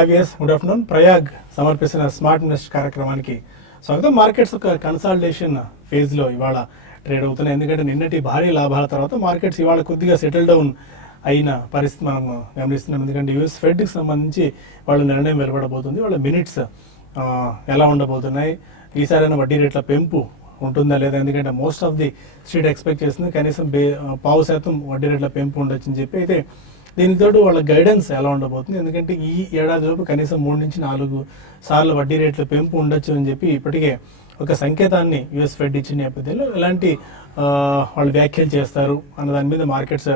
IVS good afternoon. Prayag సమర్పిస్తున్న smart invest కార్యక్రమానికి స్వాగతం. మార్కెట్స్ ఒక కన్సాలిడేషన్ ఫేజ్ లో ఇవాళ ట్రేడ్ అవుతున్నాయి. ఎందుకంటే నిన్నటి భారీ లాభాల తర్వాత మార్కెట్స్ ఇవాళ కొద్దిగా సెటిల్ డౌన్ అయిన పరిస్థితి మనం గమనిస్తున్నాం. ఎందుకంటే యూఎస్ ఫెడ్ కి సంబంధించి వాళ్ళ నిర్ణయం వెలువడబోతుంది. వాళ్ళ మినిట్స్ ఎలా ఉండబోతున్నాయి, ఈసారైనా వడ్డీ రేట్ల పెంపు ఉంటుందా లేదా, ఎందుకంటే most of the street expect చేస్తుంది కనీసం 0.5% వడ్డీ రేట్ల పెంపు ఉండొచ్చు అని చెప్పి. అయితే దీనితో వాళ్ళ గైడెన్స్ ఎలా ఉండబోతుంది, ఎందుకంటే ఈ ఏడాదిలోపు కనీసం 3 నుంచి 4 సార్లు వడ్డీ రేట్ల పెంపు ఉండొచ్చు అని చెప్పి ఇప్పటికే ఒక సంకేతాన్ని యుఎస్ ఫెడ్ ఇచ్చిన నేపథ్యంలో ఎలాంటి వాళ్ళు వ్యాఖ్యలు చేస్తారు అన్న దాని మీద మార్కెట్స్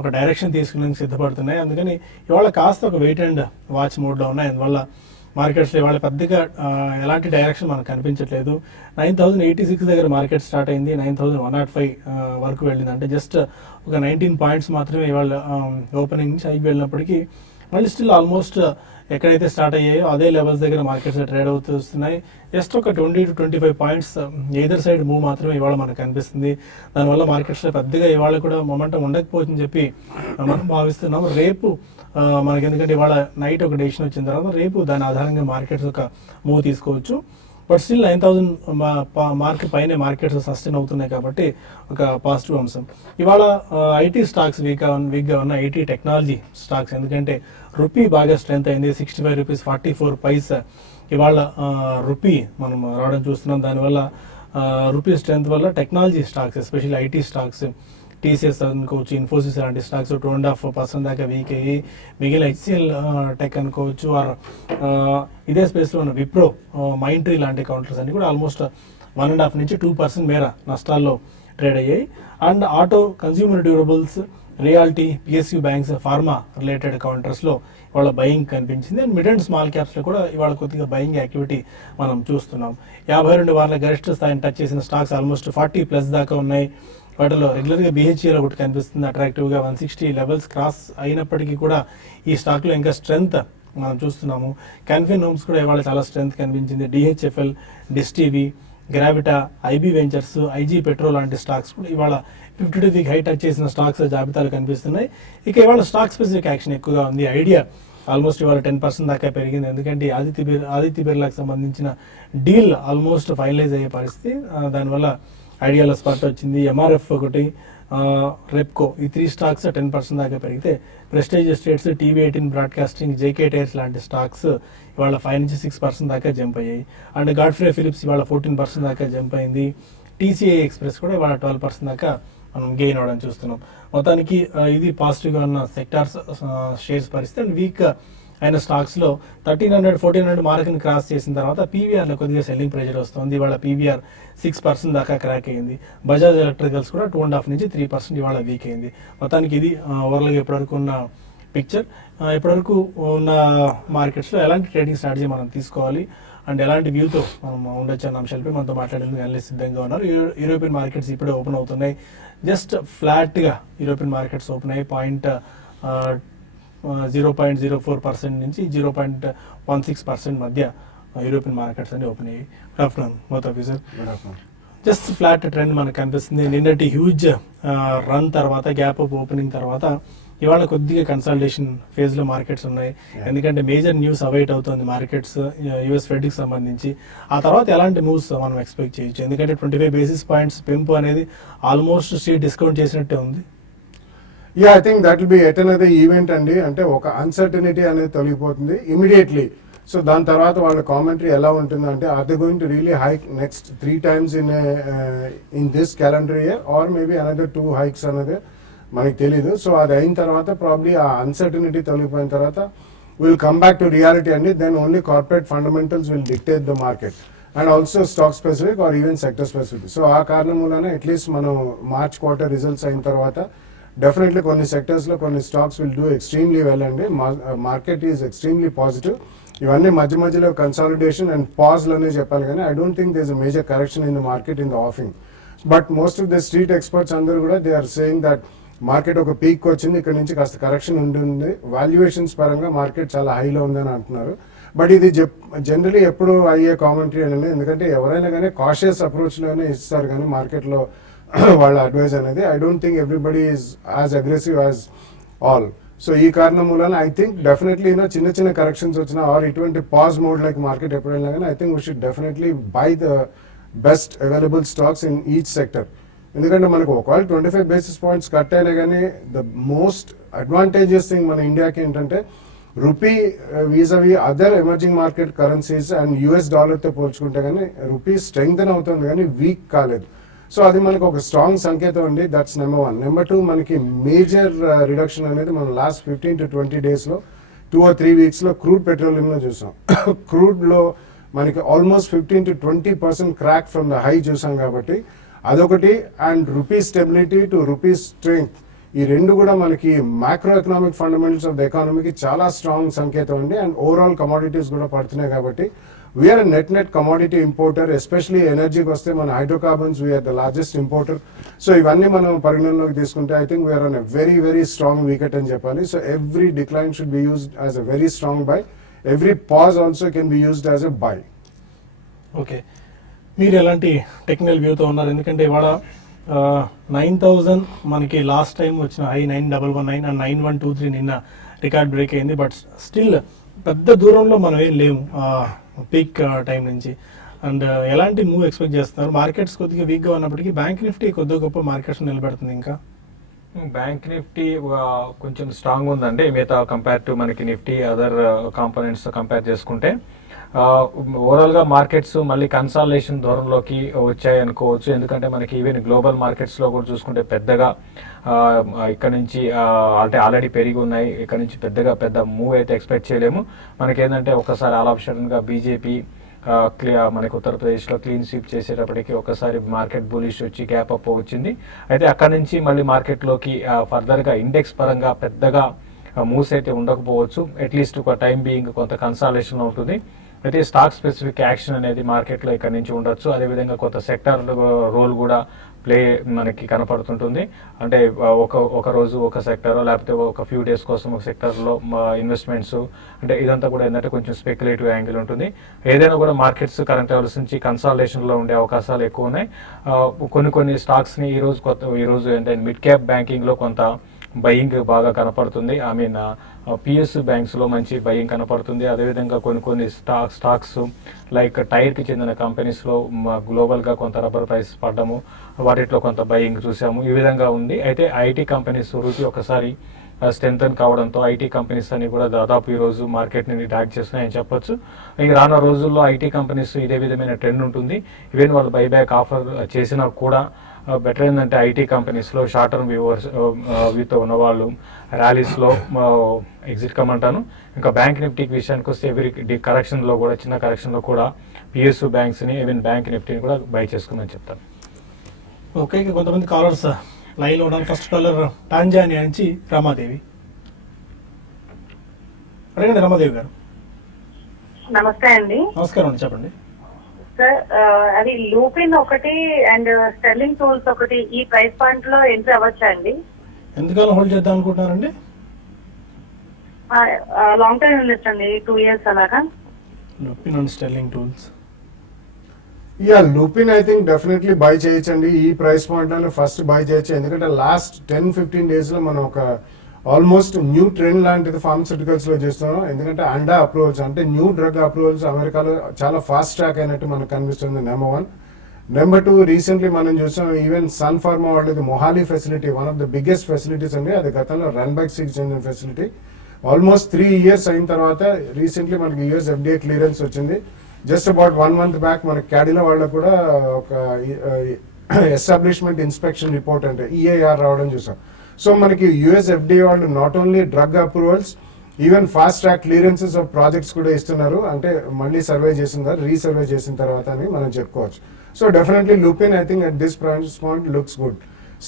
ఒక డైరెక్షన్ తీసుకునేందుకు సిద్ధపడుతున్నాయి. అందుకని ఇవాళ కాస్త ఒక వెయిట్ అండ్ వాచ్ మోడ్లో ఉన్నాయి. అందువల్ల మార్కెట్స్లో ఇవాళ పెద్దగా ఎలాంటి డైరెక్షన్ మనకు కనిపించట్లేదు. 9086 దగ్గర మార్కెట్ స్టార్ట్ అయింది, 9105 వరకు వెళ్ళింది. అంటే జస్ట్ ఒక 19 పాయింట్స్ మాత్రమే ఇవాళ ఓపెనింగ్ నుంచి హైకి వెళ్ళినప్పటికీ మళ్ళీ స్టిల్ ఆల్మోస్ట్ ఎక్కడైతే స్టార్ట్ అయ్యాయో అదే లెవెల్స్ దగ్గర మార్కెట్స్ ట్రేడ్ అవుతూ వస్తున్నాయి. జస్ట్ ఒక 20 to 25 points either side move మాత్రమే ఇవాళ మనకు కనిపిస్తుంది. దానివల్ల మార్కెట్స్లో పెద్దగా ఇవాళ కూడా మొమెంటం ఉండకపోవచ్చని చెప్పి మనం భావిస్తున్నాం. రేపు మనకి ఎందుకంటే ఇవాళ నైట్ ఒక డెసిషన్ వచ్చిన తర్వాత రేపు దాని ఆధారంగా మార్కెట్స్ ఒక మూవ్ తీసుకోవచ్చు. బట్ స్టిల్ 9000 మార్క్ పైనే మార్కెట్స్ సస్టైన్ అవుతున్నాయి కాబట్టి ఒక పాజిటివ్ అంశం. ఇవాళ ఐటీ స్టాక్స్ వీక్గా ఉన్న ఐటీ టెక్నాలజీ స్టాక్స్, ఎందుకంటే రూపీ బాగా స్ట్రెంత్ అయింది. 65 రూపీస్ 44 పైసా ఇవాళ రూపీ మనం రావడం చూస్తున్నాం. దానివల్ల రూపీ స్ట్రెంత్ వల్ల technology stocks especially IT stocks TCS అనుకోవచ్చు, ఇన్ఫోసిస్ లాంటి స్టాక్స్ 2.5% దాకా వీక్ అయ్యి, మిగిలిన హెచ్సిఎల్ టెక్ అనుకోవచ్చు, ఆర్ ఇదే స్పేస్లో ఉన్న విప్రో, మైంట్రీ లాంటి కౌంటర్స్ అన్ని కూడా ఆల్మోస్ట్ 1.5 నుంచి 2% మేర నష్టాల్లో ట్రేడ్ అయ్యాయి. And auto, consumer durables, realty, PSU banks, pharma related కౌంటర్స్లో ఇవాళ బయింగ్ కనిపించింది. అండ్ మిడ్ అండ్ స్మాల్ క్యాప్స్లో కూడా ఇవాళ కొద్దిగా బయింగ్ యాక్టివిటీ మనం చూస్తున్నాం. 52 వారాల గరిష్ట స్థాయిని టచ్ చేసిన స్టాక్స్ ఆల్మోస్ట్ 40+ దాకా ఉన్నాయి. వాటిలో రెగ్యులర్గా బిహెచ్ఈఎల్ ఒకటి కనిపిస్తుంది అట్రాక్టివ్గా 160 లెవెల్స్ క్రాస్ అయినప్పటికీ కూడా ఈ స్టాక్లో ఇంకా స్ట్రెంగ్త్ మనం చూస్తున్నాము. క్యాన్ఫిన్ హోమ్స్ కూడా ఇవాళ చాలా స్ట్రెంగ్త్ కనిపించింది. DHFL, dish TV, Gravita, IB ventures, IG petrol లాంటి స్టాక్స్ కూడా ఇవాళ 52 వీక్ హై టచ్ చేసిన స్టాక్స్ జాబితాలు కనిపిస్తున్నాయి. ఇక ఇవాళ స్టాక్ స్పెసిఫిక్ యాక్షన్ ఎక్కువగా ఉంది. ఐడియా ఆల్మోస్ట్ ఇవాళ 10% దాకా పెరిగింది. ఎందుకంటే ఆదిత్య బిర్లాకి సంబంధించిన డీల్ ఆల్మోస్ట్ ఫైనలైజ్ అయ్యే పరిస్థితి. దానివల్ల ఐడియాలో స్పాట్ వచ్చింది. ఎంఆర్ఎఫ్ ఒకటి, రెప్కో, ఈ 3 స్టాక్స్ 10% దాకా పెరిగితే prestige estates, TV18 broadcasting, JK tyres లాంటి స్టాక్స్ ఇవాళ 5 నుంచి 6% దాకా జంప్ అయ్యాయి. అండ్ గాడ్ఫ్రే ఫిలిప్స్ ఇవాళ 14% దాకా జంప్ అయింది. TCI ఎక్స్ప్రెస్ కూడా ఇవాళ 12% దాకా మనం గెయిన్ అవడం చూస్తున్నాం. మొత్తానికి ఇది పాజిటివ్గా ఉన్న సెక్టార్స్ షేర్స్ పరిస్థితి. అండ్ వీక్ అయిన స్టాక్స్లో 1300-1400 మార్క్ని క్రాస్ చేసిన తర్వాత పీవీఆర్లో కొద్దిగా సెల్లింగ్ ప్రెజర్ వస్తుంది. ఇవాళ పీవీఆర్ 6% దాకా క్రాక్ అయింది. బజాజ్ ఎలక్ట్రికల్స్ కూడా 2.5 నుంచి 3% ఇవాళ వీక్ అయింది. మొత్తానికి ఇది ఓవరాల్గా ఇప్పటివరకు ఉన్న పిక్చర్. ఇప్పటివరకు ఉన్న మార్కెట్స్లో ఎలాంటి ట్రేడింగ్ స్ట్రాటజీ మనం తీసుకోవాలి అండ్ ఎలాంటి వ్యూతో మనం ఉండొచ్చు అన్న అంశాలపై మనతో మాట్లాడేందుకు అనలిస్ట్ సిద్ధంగా ఉన్నారు. యూరోపియన్ మార్కెట్స్ ఇప్పుడే ఓపెన్ అవుతున్నాయి. జస్ట్ ఫ్లాట్గా యూరోపియన్ మార్కెట్స్ ఓపెన్ అయ్యి 0.04% నుంచి 0.16% మధ్య యూరోపియన్ మార్కెట్స్ అన్ని ఓపెన్ అయ్యాయి. Good afternoon both of you sir. Just flat trend మనకు కనిపిస్తుంది. నిన్నటి హ్యూజ్ రన్ తర్వాత, గ్యాప్ అప్ ఓపెనింగ్ తర్వాత ఇవాళ కొద్దిగా కన్సల్టేషన్ ఫేజ్ లో మార్కెట్స్ ఉన్నాయి. ఎందుకంటే మేజర్ న్యూస్ అవైట్ అవుతుంది మార్కెట్స్ యుఎస్ ఫెడ్ కి సంబంధించి. ఆ తర్వాత ఎలాంటి మూవ్స్ మనం ఎక్స్పెక్ట్ చేయొచ్చు, ఎందుకంటే 25 బేసిస్ పాయింట్స్ పెంపు అనేది ఆల్మోస్ట్ స్ట్రీట్ డిస్కౌంట్ చేసినట్టే ఉంది. I think that will be at another event అండి. అంటే ఒక అన్సర్టనిటీ అనేది తొలగిపోతుంది ఇమీడియట్లీ. సో దాని తర్వాత వాళ్ళ కామెంటరీ ఎలా ఉంటుంది అంటే, are they going to really hike next 3 times in this calendar year or maybe another 2 hikes అనేది మనకి తెలీదు. సో అది అయిన తర్వాత ప్రాబ్లీ ఆ అన్సర్టనిటీ తొలగిపోయిన తర్వాత will come back to reality అండి. Then only corporate fundamentals will dictate the market and also stock specific or even sector specific. So ఆ కారణం వలన అట్లీస్ట్ మనం మార్చ్ క్వార్టర్ రిజల్ట్స్ అయిన తర్వాత డెఫినెట్లీ కొన్ని సెక్టర్స్లో కొన్ని stocks will do extremely well అండి. Market is extremely positive. ఇవన్నీ మధ్యలో కన్సాలిడేషన్ అండ్ పాజ్లనే చెప్పాలి, కానీ I don't think there is a major correction in the market in the offing. But most of the street experts అందరూ కూడా they are saying that market ఒక peak వచ్చింది, ఇక్కడ నుంచి కాస్త కరెక్షన్ ఉంటుంది, వాల్యుయేషన్స్ పరంగా మార్కెట్ చాలా హైలో ఉందని అంటున్నారు. బట్ ఇది జనరలీ ఎప్పుడు అయ్యే కామెంటరీ అనేది, ఎందుకంటే ఎవరైనా కానీ కాషియస్ అప్రోచ్లోనే ఇస్తారు కానీ మార్కెట్లో వాళ్ళ అడ్వైజ్ అనేది. I don't think everybody is as aggressive as all. So ఈ కారణం మూలన ఐ థింక్ డెఫినెట్లీ చిన్న చిన్న కరెక్షన్స్ వచ్చినా ఆర్ ఇటువంటి పాజ్ మోడ్ లైక్ మార్కెట్ ఎప్పుడైనా కానీ I think we should definitely by the best available stocks in each sector. ఎందుకంటే మనకు ఒకవేళ 25 బేసిస్ పాయింట్స్ కట్ అయినా కానీ ద మోస్ట్ అడ్వాంటేజియస్ థింగ్ మన ఇండియాకి ఏంటంటే rupee vis a vis other emerging market currencies and US డాలర్తో పోల్చుకుంటే కానీ రూపీ స్ట్రెంగ్తన్ అవుతుంది కానీ వీక్ కాలేదు. సో అది మనకు ఒక స్ట్రాంగ్ సంకేతం అండి. That's number 1. నెంబర్ 2, మనకి మేజర్ రిడక్షన్ అనేది మనం లాస్ట్ 15 to 20 డేస్లో 2 or 3 వీక్స్లో క్రూడ్ పెట్రోలియంలో చూసాం. క్రూడ్లో మనకి almost 15 to 20% crack from the high చూసాం కాబట్టి అదొకటి. And rupee stability to rupee strength, ఈ రెండు కూడా మనకి macro economic fundamentals of the ఎకానమీకి చాలా స్ట్రాంగ్ సంకేతం అండి. అండ్ ఓవరాల్ కమోడిటీస్ కూడా పడుతున్నాయి కాబట్టి we're net commodity importer. Especially ఎనర్జీకి వస్తే మన hydrocarbons we're the largest importer. So ఇవన్నీ మనం పరిగణనలోకి తీసుకుంటే I think we're on a very strong wicket అని చెప్పాలి. So every decline should be used as a very strong buy. Every pause also can be used as a buy. Okay, మీరు ఎలాంటి technical వ్యూతో ఉన్నారు? ఎందుకంటే ఇవాళ 9,000 మనకి లాస్ట్ టైం వచ్చిన హై 9,119 అండ్ 9,123 నిన్న రికార్డ్ బ్రేక్ అయింది. బట్ స్టిల్ పెద్ద దూరంలో మనం ఏం లేము పీక్ టైం నుంచి. అండ్ ఎలాంటి మూవ్ ఎక్స్పెక్ట్ చేస్తున్నారు? మార్కెట్స్ కొద్దిగా వీక్గా ఉన్నప్పటికీ బ్యాంక్ నిఫ్టీ కొద్దిగా గొప్ప మార్కెట్స్ నిలబెడుతుంది. ఇంకా బ్యాంక్ నిఫ్టీ కొంచెం స్ట్రాంగ్ ఉందండి మిగతా కంపేర్ టు మనకి నిఫ్టీ అదర్ కాంపోనెంట్స్ కంపేర్ చేసుకుంటే. ఓవరాల్ గా మార్కెట్స్ మళ్ళీ కన్సాలిడేషన్ ధోరణిలోకి వచ్చాయి అనుకోవచ్చు. ఎందుకంటే మనకి ఈవెన్ గ్లోబల్ మార్కెట్స్ లో కూడా చూసుకుంటే పెద్దగా ఇక్కడ నుంచి అంటే ఆల్రెడీ పెరిగి ఉన్నాయి. ఇక్కడ నుంచి పెద్ద మూవ్ అయితే ఎక్స్పెక్ట్ చేయలేము. మనకి ఏంటంటే ఒకసారి ఆల్ ఆఫ్ సడన్ గా బీజేపీ మనకి ఉత్తరప్రదేశ్లో క్లీన్ స్వీప్ చేసేటప్పటికి ఒకసారి మార్కెట్ బులిష్ వచ్చి గ్యాప్ అప్ వచ్చింది. అయితే అక్కడ నుంచి మళ్ళీ మార్కెట్లోకి ఫర్దర్గా ఇండెక్స్ పరంగా పెద్దగా మూవ్స్ అయితే ఉండకపోవచ్చు. అట్లీస్ట్ ఒక టైం బీయింగ్ కొంత కన్సాలిడేషన్ ఉంటుంది. అయితే స్టాక్ స్పెసిఫిక్ యాక్షన్ అనేది మార్కెట్లో ఇక్కడ నుంచి ఉండొచ్చు. అదేవిధంగా కొంత సెక్టర్ రోల్ కూడా ప్లే మనకి కనపడుతుంటుంది. అంటే ఒక రోజు ఒక సెక్టర్ లేకపోతే ఒక ఫ్యూ డేస్ కోసం ఒక సెక్టర్లో ఇన్వెస్ట్మెంట్స్, అంటే ఇదంతా కూడా ఏంటంటే కొంచెం స్పెక్యులేటివ్ యాంగిల్ ఉంటుంది. ఏదైనా కూడా మార్కెట్స్ కరెంట్ లెవెల్స్ నుంచి కన్సాలిడేషన్లో ఉండే అవకాశాలు ఎక్కువ ఉన్నాయి. కొన్ని స్టాక్స్ని ఈరోజు ఏంటంటే మిడ్ క్యాప్ బ్యాంకింగ్లో కొంత బయింగ్ బాగా కనపడుతుంది. ఐ మీన్ పిఎస్యు బ్యాంక్స్లో మంచి బయింగ్ కనపడుతుంది. అదేవిధంగా కొన్ని స్టాక్స్ లైక్ టైర్కి చెందిన కంపెనీస్లో గ్లోబల్గా కొంత రబ్బర్ ప్రైస్ పడ్డము, వాటిలో కొంత బయింగ్ చూసాము. ఈ విధంగా ఉంది. అయితే ఐటీ కంపెనీస్ రూపీ ఒకసారి స్ట్రెంథన్ కావడంతో ఐటీ కంపెనీస్ అని కూడా దాదాపు ఈ రోజు మార్కెట్ని డ్రాగ్ చేస్తున్నాయని చెప్పొచ్చు. ఇంక రానున్న రోజుల్లో ఐటీ కంపెనీస్ ఇదే విధమైన ట్రెండ్ ఉంటుంది. ఈవెన్ వాళ్ళు బైబ్యాక్ ఆఫర్ చేసినా కూడా బెటర్ ఏంటంటే ఐటీ కంపెనీస్లో షార్ట్ టర్మ్ వ్యూతో ఉన్నవాళ్ళు ర్యాలీస్లో ఎగ్జిట్ కమ్మంటాను. ఇంకా బ్యాంక్ నిఫ్టీకి విషయానికి వస్తే ఎవరి కరెక్షన్లో కూడా చిన్న కరెక్షన్లో కూడా పిఎస్యు బ్యాంక్స్ని ఈవెన్ బ్యాంక్ నిఫ్టీని కూడా బై చేసుకోమని చెప్తాను. ఓకే, కొంతమంది కాలర్స్ లైన్లో ఉన్నారు. ఫస్ట్ కాలర్ టాంజానియా నుంచి రమాదేవి. అడగండి రమాదేవి గారు. నమస్తే అండి. నమస్కారం అండి, చెప్పండి. సార్ అది లూపిన్ ఒకటి అండ్ స్టెర్లింగ్ టూల్స్ ఒకటి ఈ ప్రైస్ పాయింట్ లో ఎంట్రీ అవ్వచ్చా అండి? ఎందుకని హోల్డ్ చేద్దాం అనుకుంటున్నారండి? లాంగ్ టైం ఇన్వెస్ట్ అండి, 2 years అలాగా. Lupin and sterling tools Lupin I think definitely by చేయొచ్చండి. ఈ ప్రైస్ పాయింట్ లోనే ఫస్ట్ బై చేయొచ్చు. ఎందుకంటే లాస్ట్ 10-15 days లో మనం ఒక ఆల్మోస్ట్ న్యూ ట్రెండ్ లాంటిది ఫార్మస్యూటికల్స్ లో చేస్తున్నాం. ఎందుకంటే అండా అప్రూవల్స్ అంటే న్యూ డ్రగ్ అప్రూవల్స్ అమెరికాలో చాలా ఫాస్ట్ ట్రాక్ అయినట్టు మనకు కనిపిస్తుంది. నెంబర్ 1. నెంబర్ 2, రీసెంట్లీ మనం చూసాం ఈవెన్ సన్ ఫార్మా వాళ్ళది Mohali facility one of the biggest facilities అండి. అది గతంలో రన్బ్యాక్స్కి చెందిన ఫెసిలిటీ. ఆల్మోస్ట్ 3 years అయిన తర్వాత రీసెంట్లీ మనకి యూఎస్ ఎఫ్డిఏ క్లియరెన్స్ వచ్చింది. జస్ట్ అబౌట్ 1 month బ్యాక్ మన క్యాడిలా వాళ్ళకు కూడా ఒక ఎస్టాబ్లిష్మెంట్ ఇన్స్పెక్షన్ రిపోర్ట్ అంటే ఈఐఆర్ రావడం చూసాం. సో మనకి యుఎస్ ఎఫ్డిఏ వాళ్ళు not only drug approvals even fast track clearances of projects కూడా ఇస్తున్నారు. అంటే మళ్ళీ సర్వే చేసిన తర్వాత రీసర్వే చేసిన తర్వాత అని మనం చెప్పుకోవచ్చు. So definitely Lupin I think at this price point looks good.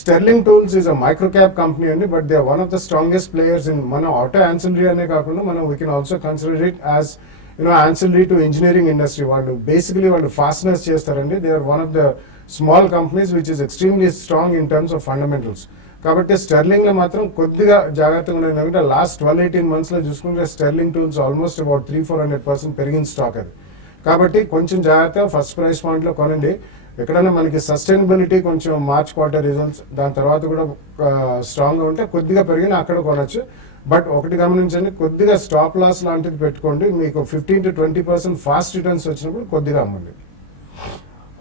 Sterling Tools is a micro cap company అండి. But they are one of the strongest players in మన ఆటో యాన్సిలరీ అనే కాకుండా మనం we can also consider it as ancillary to engineering industry. వాళ్ళు basically వాళ్ళు fasteners చేస్తారండి. They are one of the small companies which is extremely strong in terms of fundamentals. కాబట్టి sterling లో మాత్రం కొద్దిగా జాగ్రత్తగా ఉండేది. ఎందుకంటే లాస్ట్ 12-18 months లో చూసుకుంటే స్టెర్లింగ్ టూల్స్ ఆల్మోస్ట్ అబౌట్ 300-400% పెరిగిన స్టాక్ అది. కాబట్టి కొంచెం జాగ్రత్త ఫస్ట్ ప్రైస్ పాయింట్ లో కొనండి. ఎక్కడైనా మనకి సస్టైనబిలిటీ కొంచెం మార్చ్ క్వార్టర్ రిజల్ట్స్ దాని తర్వాత కూడా స్ట్రాంగ్గా ఉంటే కొద్దిగా పెరిగిన అక్కడ కొనొచ్చు. బట్ ఒకటి గమనించండి, కొద్దిగా స్టాప్ లాస్ లాంటిది పెట్టుకోండి. మీకు 15 to 20% ఫాస్ట్ రిటర్న్స్ వచ్చినప్పుడు కొద్దిగా అమ్మండి.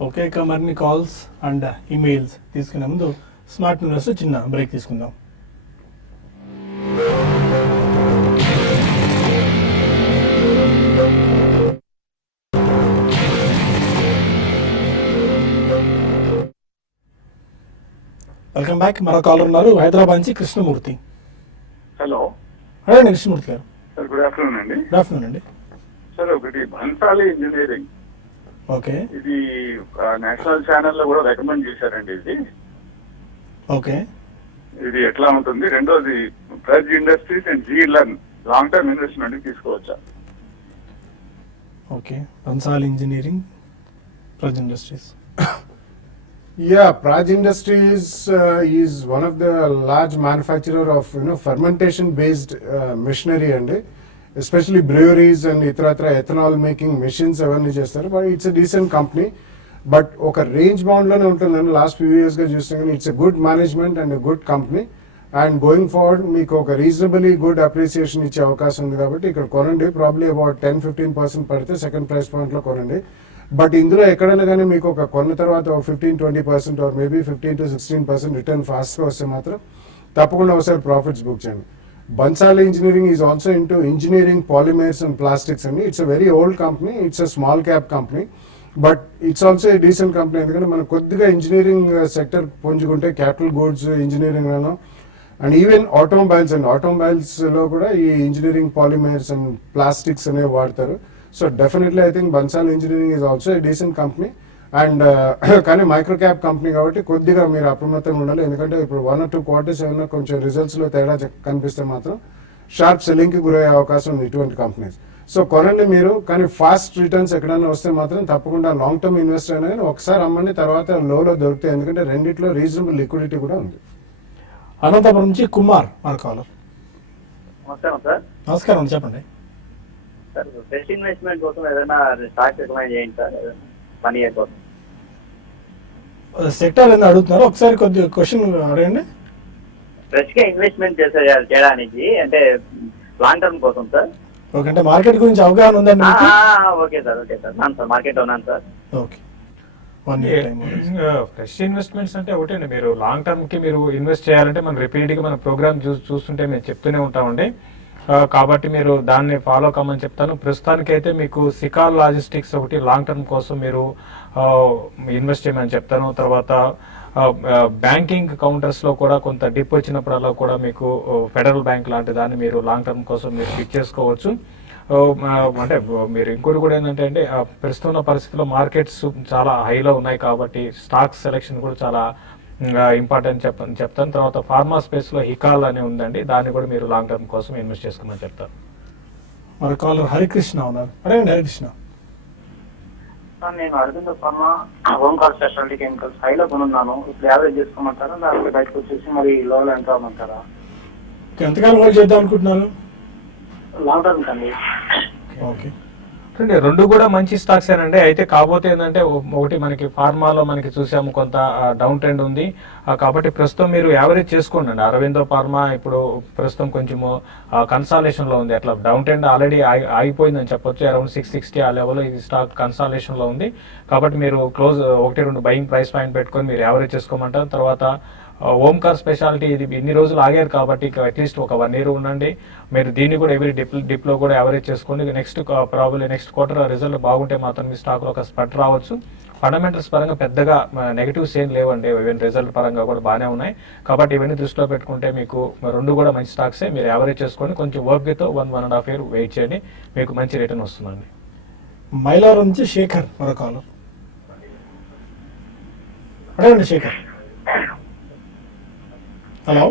ఓకే, ఇక మరిన్ని కాల్స్ అండ్ ఈమెయిల్స్ తీసుకునే ముందు స్మార్ట్ ఇన్వెస్టర్ చిన్న బ్రేక్ తీసుకుందాం. Welcome back. మరో కాలర్ ఉన్నారు హైదరాబాద్ నుంచి కృష్ణమూర్తి. హలో అడగండి Krishnamurthy garu. Sir, good afternoon అండి. గుడ్ ఆఫ్టర్నూన్ అండి. సార్, ఒకటి బన్సాలి ఇంజనీరింగ్, ఓకే ఇది నేషనల్ ఛానల్ లో కూడా రికమెండ్ చేశారండి. ఓకే ఇది ఎట్లా ఉంటుంది? రెండోది Praj industries and Zee Learn long term investment తీసుకోవచ్చా? Okay, Bansal engineering, Praj industries. Yeah, Praj Industries is one of the large manufacturer of fermentation based machinery and especially breweries and itratra ethanol making machines avanni chestaru. But it's a decent company. But oka range bound lone untundani last few years ga chustagani. It's a good management and a good company. And going forward meeku oka reasonably good appreciation iche avakasam undi kabatti ikkada konandi. Probably about 10-15% padithe second price point lo konandi. But ఇందులో ఎక్కడైనా కానీ మీకు ఒక కొన్న తర్వాత 15-20% or maybe 15 to 16% return ఫాస్ట్గా వస్తే మాత్రం తప్పకుండా ఒకసారి ప్రాఫిట్స్ బుక్ చేయండి. Bansali engineering is also into engineering polymers and plastics అండి. It's a very old company, it's a small cap company, but it's also a decent company. ఎందుకంటే మనం కొద్దిగా ఇంజనీరింగ్ సెక్టర్ పుంజుకుంటే క్యాపిటల్ గూడ్స్ ఇంజనీరింగ్ లోనో and even automobiles and ఆటోమొబైల్స్లో కూడా ఈ engineering polymers and plastics అనేవి వాడతారు. So definitely I think Bansal Engineering is also a decent company and కానీ మైక్రో క్యాప్ కంపెనీ కాబట్టి కొద్దిగా మీరు అప్రమత్తంగా ఉండాలి. ఎందుకంటే ఇప్పుడు 1 or 2 quarters ఏమైనా కొంచెం రిజల్ట్స్లో తేడా కనిపిస్తే మాత్రం షార్ప్ సెల్లింగ్కి గురయ్యే అవకాశం ఉంది ఇటువంటి కంపెనీస్. సో కొనండి మీరు, కానీ ఫాస్ట్ రిటర్న్స్ ఎక్కడైనా వస్తే మాత్రం తప్పకుండా లాంగ్ టర్మ్ ఇన్వెస్టర్ అనేది ఒకసారి అమ్మండి, తర్వాత లోలో దొరుకుతాయి. ఎందుకంటే రెండిట్లో రీజనబుల్ లిక్విడిటీ కూడా ఉంది. అనంతపురం నుంచి కుమార్ మరో కాలర్. నమస్కారం సార్. నమస్కారం, చెప్పండి. సార్, ఫ్రెష్ ఇన్వెస్ట్మెంట్ కోసం ఏదైనా స్టాక్ రికమెండ్ చేయండి సార్, 1 year కోసం. సెక్టర్ ఏదైనా అడుగుతున్నారు, ఒకసారి కొద్దిగా క్వశ్చన్ అడగండి. ఫ్రెష్ గా ఇన్వెస్ట్మెంట్ చేయడానికి అంటే లాంగ్ టర్మ్ కోసం సార్. ఓకే, అంటే మార్కెట్ గురించి అవగాహన ఉందండి మీకు? Okay sir, okay sir. ఉన్నాను సార్, మార్కెట్ ఉన్నాను sir. Okay, 1 year time. Fresh investments అంటే ఒకటండి, మీరు లాంగ్ టర్మ్ కి మీరు ఇన్వెస్ట్ చేయాలంటే మనం రిపీటెడ్ గా మన ప్రోగ్రామ్ చూస్తుంటే మేము చెప్తూనే ఉంటామండి. కాబట్టి మీరు దాన్ని ఫాలో కమ్మని చెప్తాను. ప్రస్తుతానికైతే మీకు సికాల్ లాజిస్టిక్స్ ఒకటి లాంగ్ టర్మ్ కోసం మీరు ఇన్వెస్ట్ చేయమని చెప్తాను. తర్వాత బ్యాంకింగ్ కౌంటర్స్ లో కూడా కొంత డిప్ వచ్చినప్పుడల్లా కూడా మీకు ఫెడరల్ బ్యాంక్ లాంటి దాన్ని మీరు లాంగ్ టర్మ్ కోసం మీరు పిక్ చేసుకోవచ్చు. అంటే మీరు ఇంకోటి కూడా ఏంటంటే అండి, ప్రస్తుతం పరిస్థితుల్లో మార్కెట్స్ చాలా హైలో ఉన్నాయి కాబట్టి స్టాక్ సెలెక్షన్ కూడా చాలా ఇంపార్టెంట్ చెప్తాను. తర్వాత ఫార్మా స్పేస్ లో హికాల్ అని ఉందండి, దాన్ని కూడా మీరు లాంగ్ టర్మ్ కోసం ఇన్వెస్ట్ చేసుకోమని చెప్తాను. మరో కాలర్ హరికృష్ణ ఉన్నారు, అడగండి హరికృష్ణ. నేను Aravinda pharma Omkar speciality chemicals హైలో కొనున్నాను. ఇప్పుడు యావరేజ్ చేసుకోమంటారా, దానికి బయటకు వచ్చేసి మరి లోలో ఎంత అవ్వమంటారా? ఎంతకాలం హోల్డ్ చేద్దాం అనుకుంటున్నారు? లాంగ్ టర్మ్ కండి. ఓకే, రెండు కూడా మంచి స్టాక్స్ ఏనండి. అయితే కాకపోతే ఏంటంటే ఒకటి మనకి ఫార్మాలో మనకి చూసాము కొంత డౌన్ ట్రెండ్ ఉంది కాబట్టి ప్రస్తుతం మీరు యావరేజ్ చేసుకోండి అండి. అరవిందో ఫార్మా ఇప్పుడు ప్రస్తుతం కొంచెము కన్సాలేషన్ లో ఉంది. అట్లా డౌన్ ట్రెండ్ ఆల్రెడీ ఆగిపోయిందని చెప్పొచ్చు. అరౌండ్ 660 ఆ లెవెల్లో ఇది స్టాక్ కన్సాలేషన్ లో ఉంది. కాబట్టి మీరు క్లోజ్ 1-2 బయింగ్ ప్రైస్ పాయింట్ పెట్టుకొని మీరు యావరేజ్ చేసుకోమంటారు. తర్వాత ఓంకార్ స్పెషాలిటీ ఇది ఇన్ని రోజులు ఆగారు కాబట్టి అట్లీస్ట్ ఒక 1 year ఉండండి. మీరు దీన్ని కూడా ఎవరీ డిప్ లో కూడా యావరేజ్ చేసుకోండి. Next probably next quarter result బాగుంటే మాత్రం మీ స్టాక్ లో ఒక స్ప్రెడ్ రావచ్చు. ఫండమెంటల్స్ పరంగా పెద్దగా నెగటివ్స్ ఏం లేవండి, ఈవెన్ రిజల్ట్ పరంగా కూడా బాగానే ఉన్నాయి. కాబట్టి ఇవన్నీ దృష్టిలో పెట్టుకుంటే మీకు రెండు కూడా మంచి స్టాక్సే, మీరు యావరేజ్ చేసుకోండి. కొంచెం ఓపికతో 1.5 year వెయిట్ చేయండి, మీకు మంచి రిటర్న్ వస్తుందండి. మైలారం నుంచి శేఖర్ మరో కాలర్, అడగండి శేఖర్. హలో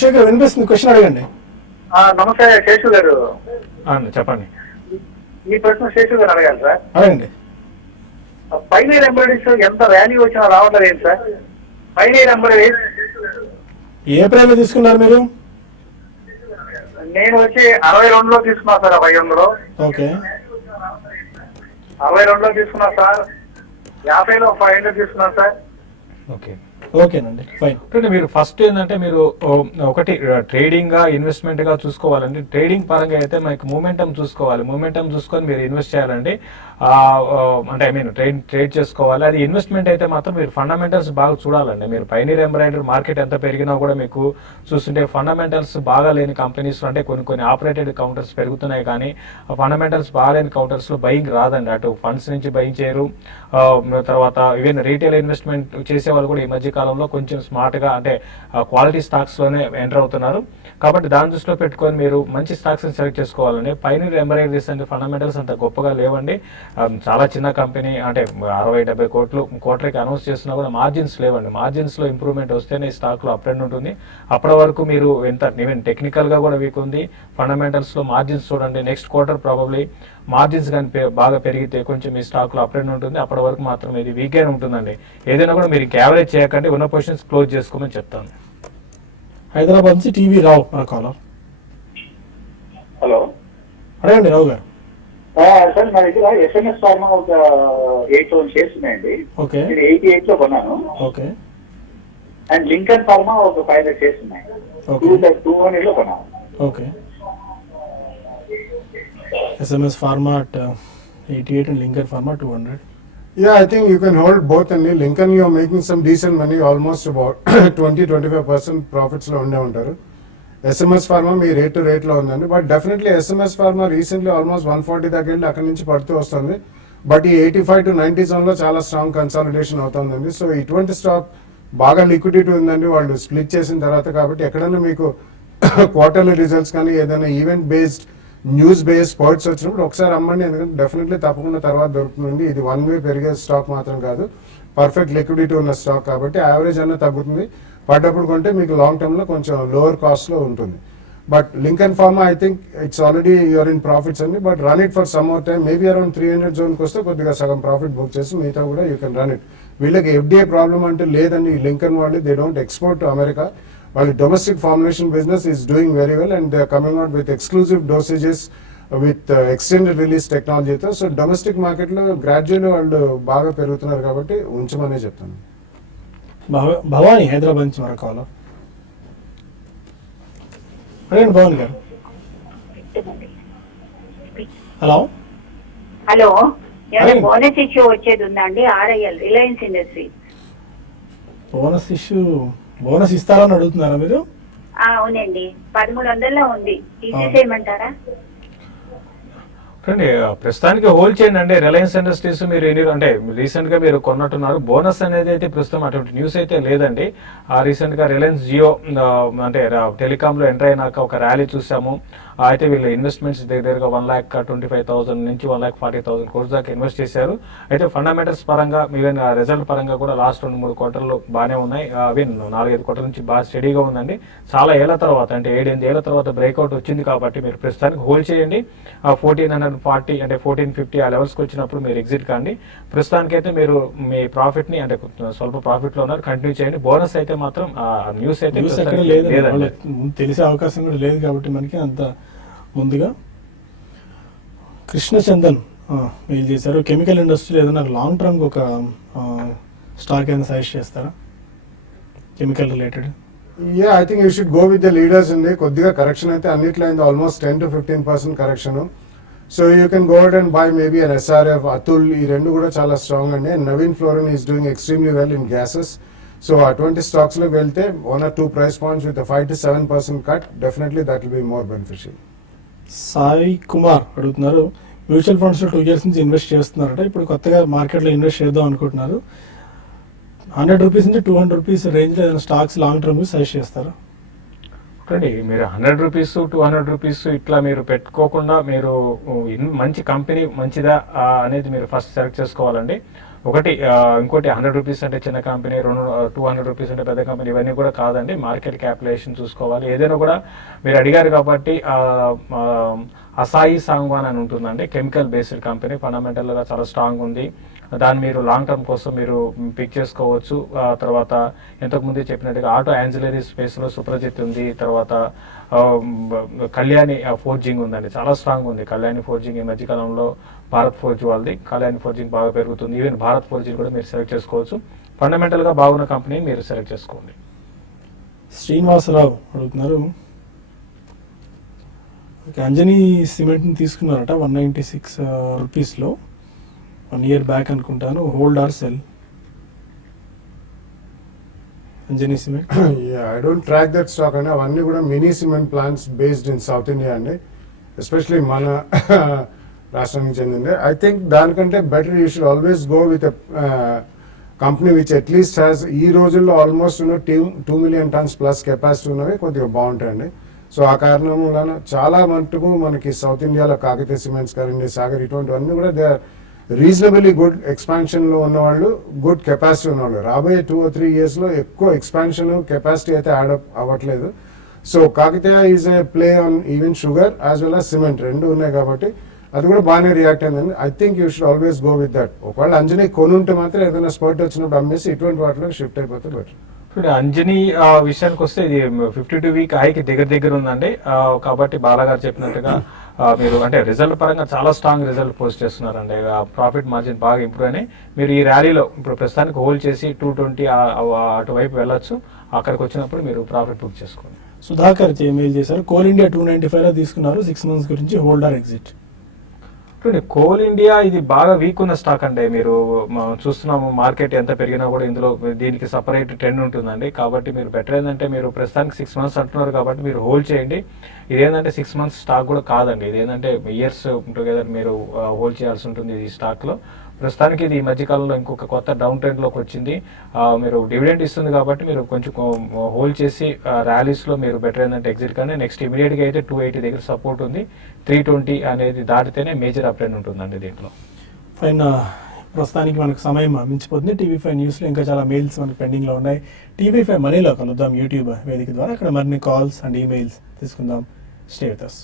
శేఖర్, వినిపిస్తుంది, క్వశ్చన్ అడగండి. నమస్తే శేషు గారు. చెప్పండి. ఈ ప్రశ్న శేషు గారు అడగాలి సార్. అడగండి. పైనీర్ ఎంబ్రాయిడరీస్ ఎంత వాల్యూ వచ్చినా రావట్లేదు ఏంటి సార్? పైనీర్ ఎంబ్రాయిడరీస్ ఏ ప్రైస్ తీసుకున్నారు మీరు? నేను వచ్చి 62లో తీసుకున్నా సార్, 500. ఓకే, 62లో తీసుకున్నా సార్, 50లో 500 తీసుకున్నాను సార్. ఓకే. ఓకేనండి, ఫైన్. అంటే మీరు ఫస్ట్ ఏంటంటే మీరు ఒకటి ట్రేడింగ్ గా ఇన్వెస్ట్మెంట్ గా చూసుకోవాలండి. ట్రేడింగ్ పరంగా అయితే మనకి మూమెంటం చూసుకోవాలి. మూమెంటం చూసుకొని మీరు ఇన్వెస్ట్ చేయాలండి. అంటే ఐ మీన్ ట్రేడ్ చేసుకోవాలి. అది ఇన్వెస్ట్మెంట్ అయితే మాత్రం మీరు ఫండమెంటల్స్ బాగా చూడాలండి. మీరు పైనీర్ ఎంబ్రాయిడరీ మార్కెట్ ఎంత పెరిగినా కూడా మీకు చూస్తుంటే ఫండమెంటల్స్ బాగా లేని కంపెనీస్ అంటే కొన్ని ఆపరేటెడ్ కౌంటర్స్ పెరుగుతున్నాయి, కానీ ఫండమెంటల్స్ బాగా లేని కౌంటర్స్ లో బయింగ్ రాదండి. అటు ఫండ్స్ నుంచి బయింగ్ చేయరు. తర్వాత ఈవెన్ రీటైల్ ఇన్వెస్ట్మెంట్ చేసే వాళ్ళు కూడా ఈ మధ్య కాలంలో కొంచెం స్మార్ట్ గా అంటే క్వాలిటీ స్టాక్స్ లోనే ఎంటర్ అవుతున్నారు. కాబట్టి దాని దృష్టిలో పెట్టుకొని మీరు మంచి స్టాక్స్ సెలెక్ట్ చేసుకోవాలండి. పైనీర్ ఎంబ్రాయిడరీస్ అంటే ఫండమెంటల్స్ అంత గొప్పగా లేవండి. చాలా చిన్న కంపెనీ, అంటే 60-70 కోట్లకి అనౌన్స్ చేస్తున్నా కూడా మార్జిన్స్ లేవండి. మార్జిన్స్ లో ఇంప్రూవ్మెంట్ వస్తేనే ఈ స్టాక్ లో అప్ ట్రెండ్ ఉంటుంది. అప్పటి వరకు మీరు ఎంత ఈవెన్ టెక్నికల్ గా కూడా వీక్ ఉంది. ఫండమెంటల్స్ లో మార్జిన్స్ చూడండి. నెక్స్ట్ క్వార్టర్ ప్రాబబ్లీ మార్జిన్స్ కానీ బాగా పెరిగితే కొంచెం ఈ స్టాక్ లో అప్ ట్రెండ్ ఉంటుంది. అప్పటి వరకు మాత్రం ఇది వీక్ గానే ఉంటుందండి. ఏదైనా కూడా మీరు యావరేజ్ చేయకండి, ఉన్న పొజిషన్స్ క్లోజ్ చేసుకోమని చెప్తాను. హైదరాబాద్ నుంచి టీవీ రావు మన కాలర్. హలో, అడగండి రావు గారు. సార్ నా దగ్గర SMS ఫార్మా ఒక 8,000 షేర్స్ ఉన్నాయండి. ఓకే. నేను 88 లో కొన్నాను. ఓకే. అండ్ లింకన్ ఫార్మా ఒక 500 షేర్స్ ఉన్నాయి. ఓకే. 200 లో కొన్నాను. Okay. SMS Pharma at 88 and Lincoln Pharma 200. Yeah, I think you can hold both, and Lincoln you're making some decent money, almost about 20-25% profits లో ఉండే ఉంటారు. SMS Pharma me rate to rate లో ఉందండి. But definitely SMS Pharma recently almost 140 దాకా వెళ్ళి అక్కడి నుంచి పడుతూ వస్తుంది. బట్ ఈ 85 to 90 జోన్ లో చాలా స్ట్రాంగ్ కన్సాలిడేషన్ అవుతుందండి. సో ఇటువంటి స్టాక్ బాగా లిక్విడిటీ ఉందండి వాళ్ళు స్ప్లిట్ చేసిన తర్వాత. కాబట్టి ఎక్కడైనా మీకు క్వార్టర్లీ రిజల్ట్స్ కానీ ఏదైనా event based news based sports వచ్చినప్పుడు ఒకసారి అమ్మండి, ఎందుకంటే డెఫినెట్లీ తప్పకుండా తర్వాత దొరుకుతుంది. ఇది వన్ వే పెరిగే స్టాక్ మాత్రం కాదు, పర్ఫెక్ట్ లిక్విడిటీ ఉన్న స్టాక్. కాబట్టి యావరేజ్ అన్న తగ్గుతుంది, పడ్డప్పుడు కొంటే మీకు లాంగ్ టర్మ్ లో కొంచెం లోవర్ కాస్ట్ లో ఉంటుంది. But Lincoln pharma I think it's already you're in profits అండి. But run it for some more time, maybe around 300 జోన్కి వస్తే కొద్దిగా సగం ప్రాఫిట్ బుక్ చేసి మిగతా కూడా యూ కెన్ రన్ ఇట్. వీళ్ళకి FDA ప్రాబ్లం అంటే లేదండి. లింకన్ వాళ్ళు they don't export to America. వాళ్ళ domestic formulation business is doing very well, and they are coming out with exclusive dosages with extended release టెక్నాలజీతో. So domestic మార్కెట్లో gradually వాళ్ళు బాగా పెరుగుతున్నారు కాబట్టి ఉంచమనే చెప్తాను. భవానీ హైదరాబాద్ నుంచి మన కాలర్. అడగండి భవానీ గారు. హలో. హలో, ఏమైనా బోనస్ ఇష్యూ వచ్చేది ఉందండి? RIL రిలయన్స్ ఇండస్ట్రీ బోనస్ ఇస్తారని అడుగుతున్నారా మీరు? అవునండి, 1300లో ఉంది, తీసేసేయమంటారా? చూడండి, ప్రస్తుతానికి హోల్డ్ చేయండి అండి. రిలయన్స్ ఇండస్ట్రీస్ మీరు అంటే రీసెంట్ గా మీరు కొన్నట్టున్నారు. బోనస్ అనేది అయితే ప్రస్తుతం అటువంటి న్యూస్ అయితే లేదండి. రీసెంట్ గా రిలయన్స్ జియో అంటే టెలికామ్ లో ఎంటర్ అయినాక ఒక ర్యాలీ చూసాము. అయితే వీళ్ళు ఇన్వెస్ట్మెంట్స్ దగ్గరగా 1,25,000 నుంచి 1,40,000 crores దాకా ఇన్వెస్ట్ చేశారు. అయితే ఫండమెంటల్స్ పరంగా ఈవెన్ రిజల్ట్ పరంగా కూడా లాస్ట్ 2-3 క్వార్టర్లు బాగానే ఉన్నాయి. అవి 4-5 క్వార్టర్ నుంచి బాగా స్టడీగా ఉందండి. చాలా ఏళ్ల తర్వాత, అంటే 7-8 ఏళ్ల తర్వాత బ్రేక్అవుట్ వచ్చింది. కాబట్టి మీరు ప్రస్తుతానికి హోల్డ్ చేయండి. 1440 అంటే 1450 ఆ లెవెల్స్కి వచ్చినప్పుడు మీరు ఎగ్జిట్ కాండి. ప్రస్తుతానికి అయితే మీరు మీ ప్రాఫిట్ ని అంటే స్వల్ప ప్రాఫిట్ లో ఉన్నారు, కంటిన్యూ చేయండి. బోనస్ అయితే మాత్రం న్యూస్ అయితే లేదండి, తెలిసే అవకాశం కూడా లేదు. కాబట్టి మనకి అంత ముందుగా కృష్ణచందన్ మెయిల్ చేశారు. కెమికల్ ఇండస్ట్రీ ఏదైనా లాంగ్ టర్మ్ ఒక స్టాక్ ఏదైనా సజెస్ట్ చేస్తారా chemical related? Yeah, I think you should go with the leaders in the కొద్దిగా కరెక్షన్ అయితే అన్నిట్లో అయింది, almost 10-15% correction. So you can go out and by maybe an SRF, Atul, ఈ రెండు కూడా చాలా స్ట్రాంగ్ అండి. And Naveen fluorine is doing extremely well in gases. So అటువంటి స్టాక్స్ లో వెళ్తే 1 or 2 price points with a 5-7% cut, definitely that will be more beneficial. Sai Kumar అడుగుతున్నారు, mutual funds లో 2 years నుంచి ఇన్వెస్ట్ చేస్తున్నారట. ఇప్పుడు కొత్తగా మార్కెట్లో ఇన్వెస్ట్ చేద్దాం అనుకుంటున్నారు. 100 రూపీస్ నుంచి 200 రూపీస్ రేంజ్ లో ఏదైనా స్టాక్స్ లాంగ్ టర్మ్ సజెస్ట్ చేస్తారా? చూడండి, మీరు 100 రూపీస్ 200 రూపీస్ ఇట్లా మీరు పెట్టుకోకుండా మీరు మంచి కంపెనీ మంచిదా అనేది మీరు ఫస్ట్ సెలెక్ట్ చేసుకోవాలండి. ఇంకోటి 100 రూపీస్ అంటే చిన్న కంపెనీ, 200 రూపీస్ అంటే పెద్ద కంపెనీ, ఇవన్నీ కూడా కాదండి. మార్కెట్ క్యాపిటలైజేషన్ చూసుకోవాలి. ఏదైనా కూడా మీరు అడిగారు కాబట్టి అసాయి సాంగ్వాన్ అని ఉంటుందండి. కెమికల్ బేస్డ్ కంపెనీ, ఫండమెంటల్ గా చాలా స్ట్రాంగ్ ఉంది. దాన్ని మీరు లాంగ్ టర్మ్ కోసం మీరు పిక్ చేసుకోవచ్చు. తర్వాత ఇంతకుముందే చెప్పినట్టుగా ఆటో యాన్సిలరీ స్పేస్లో సుప్రజిత్ ఉంది, తర్వాత కళ్యాణి ఫోర్జింగ్ ఉందండి, చాలా స్ట్రాంగ్ ఉంది కళ్యాణి ఫోర్జింగ్. ఈ మధ్యకాలంలో భారత్ ఫోర్జ్ వాళ్ళది కళ్యాణి ఫోర్జింగ్ బాగా పెరుగుతుంది. ఈవెన్ భారత్ ఫోర్జింగ్ కూడా మీరు సెలెక్ట్ చేసుకోవచ్చు. ఫండమెంటల్గా బాగున్న కంపెనీ మీరు సెలెక్ట్ చేసుకోండి. శ్రీనివాసరావు అడుగుతున్నారు, అంజనీ సిమెంట్ని తీసుకున్నారట 196 రూపీస్లో 1 year బ్యాక్ అనుకుంటాను. Hold are cell Anjani cement? I don't track that stock అండి. అవన్నీ కూడా mini cement plants based in south India అండి, ఎస్పెషలీ మన రాష్ట్రానికి చెందింది. ఐ థింక్ దానికంటే better you should always go with company which at least has ఈ రోజుల్లో almost 2 million tons plus capacity ఉన్నవి కొద్దిగా బాగుంటాయండి. సో ఆ కారణం వలన చాలా మటుకు మనకి సౌత్ ఇండియాలో కాకతీయ సిమెంట్స్ కానివ్వండి, సాగర్, ఇటువంటివన్నీ కూడా దే ఆర్ రీజనబుల్లీ గుడ్ ఎక్స్పాన్షన్లో ఉన్నవాళ్ళు, గుడ్ కెపాసిటీ ఉన్నవాళ్ళు. రాబోయే 2 or 3 yearsలో ఎక్కువ ఎక్స్పాన్షన్ కెపాసిటీ అయితే యాడప్ అవ్వట్లేదు. So Kakatiya is a play on even sugar as well as cement, రెండు ఉన్నాయి కాబట్టి అది కూడా బాగానే రియాక్ట్ అయిందండి. I think you should always go with that. ఒకవేళ అంజనీ కొనుంటే మాత్రం ఏదైనా స్పర్ట్ వచ్చినప్పుడు అమ్మేసి ఇటువంటి వాటిలో షిఫ్ట్ అయిపోతే బెటర్. ఇప్పుడు అంజనీ విషయానికి వస్తే ఇది 52 week హైకి దగ్గర ఉందండి. కాబట్టి బాలాగారు చెప్పినట్టుగా మీరు అంటే రిజల్ట్ పరంగా చాలా స్ట్రాంగ్ రిజల్ట్ పోస్ట్ చేస్తున్నారండి. ప్రాఫిట్ మార్జిన్ బాగా ఇంప్రూవ్ అయినాయి. మీరు ఈ ర్యాలీలో ఇప్పుడు ప్రస్తుతానికి హోల్డ్ చేసి 220 అటువైపు వెళ్ళొచ్చు. అక్కడికి వచ్చినప్పుడు మీరు ప్రాఫిట్ బుక్ చేసుకోండి. సుధాకర్ మెయిల్ చేశారు, కోల్ ఇండియా 295లో తీసుకున్నారు, 6 months గురించి hold or exit? Coal India ఇది బాగా వీక్ ఉన్న స్టాక్ అండి. మీరు చూస్తున్నాము మార్కెట్ ఎంత పెరిగినా కూడా ఇందులో దీనికి సపరేట్ ట్రెండ్ ఉంటుందండి. కాబట్టి మీరు బెటర్ ఏంటంటే మీరు ప్రస్తుతానికి 6 months అంటున్నారు కాబట్టి మీరు హోల్డ్ చేయండి. ఇదేంటంటే 6 months స్టాక్ కూడా కాదండి, ఇదేంటంటే ఇయర్స్ టుగెదర్ మీరు హోల్డ్ చేయాల్సి ఉంటుంది ఈ స్టాక్లో. ప్రస్తుతానికి ఇది ఈ మధ్యకాలంలో ఇంకొక కొత్త డౌన్ ట్రెండ్లోకి వచ్చింది. మీరు డివిడెండ్ ఇస్తుంది కాబట్టి మీరు కొంచెం హోల్డ్ చేసి ర్యాలీస్లో మీరు బెటర్ ఏంటంటే ఎగ్జిట్ కానీ నెక్స్ట్ ఇమీడియట్గా అయితే 280 దగ్గర సపోర్ట్ ఉంది. 320 అనేది దాటితేనే మేజర్ అప్ ట్రెండ్ ఉంటుందండి దీంట్లో. ఫైన్, ప్రస్తుతానికి మనకు సమయం మించిపోతుంది. TV5 న్యూస్లో ఇంకా చాలా మెయిల్స్ మనకు పెండింగ్లో ఉన్నాయి. TV5 మనీలో కలుద్దాం యూట్యూబ్ వేదిక ద్వారా. అక్కడ మరిన్ని కాల్స్ అండ్ ఈమెయిల్స్ తీసుకుందాం. Stay with us.